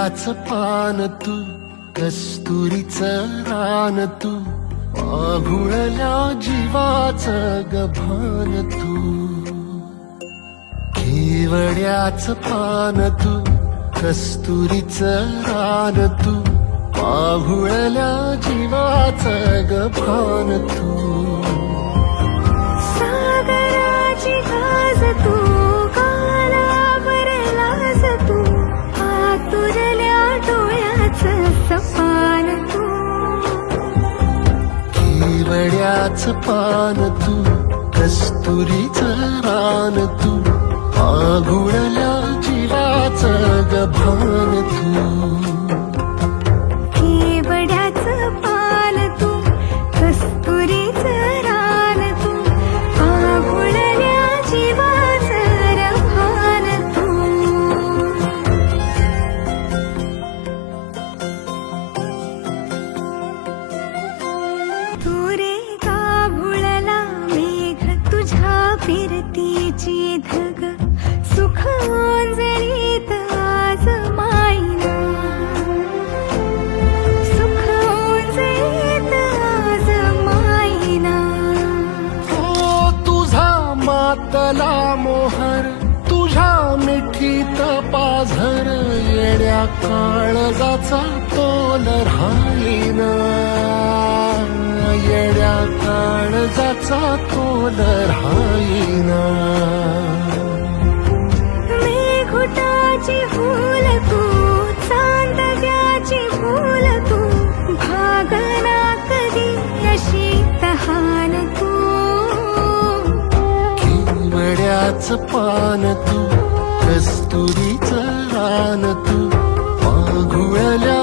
केवड्याच पान तू, कस्तुरीचं रान तू, आभुळल्या जीवाचं गभान तू. केवड्याच पान तू, कस्तुरीचं रान तू, आभुळल्या जीवाचं गभान तू. सागराची गाज तू, गालावरलास तू, आतुरल्या डोळ्याचं सपान तू. केवड्याच पान तू, कस्तुरीचं रान तू, आभुळल्या जीवाचं गभान तू. केवड्याचं पान तू, कस्तुरीचं रान तू, आभुळल्या जीवाचं रभान तू. तू रे गाभुळला मेघ, तुझ्या फिरतीची धग, सुख ओंजळीत आज मायना, सुख ओंजळीत आज मायना. ओ तुझा मातला मोहर, तुझ्या मिठीत पाझर, येड्या काळजाचा तोल राहीना, येड्या काळजाचा तोल राहीना. मेघुटाची फूल तू, चांदव्याची फूल तू, भागना कधी अशी तहान तू. केवड्याच पान तू, कस्तुरीचं रान तू, आघुळल्या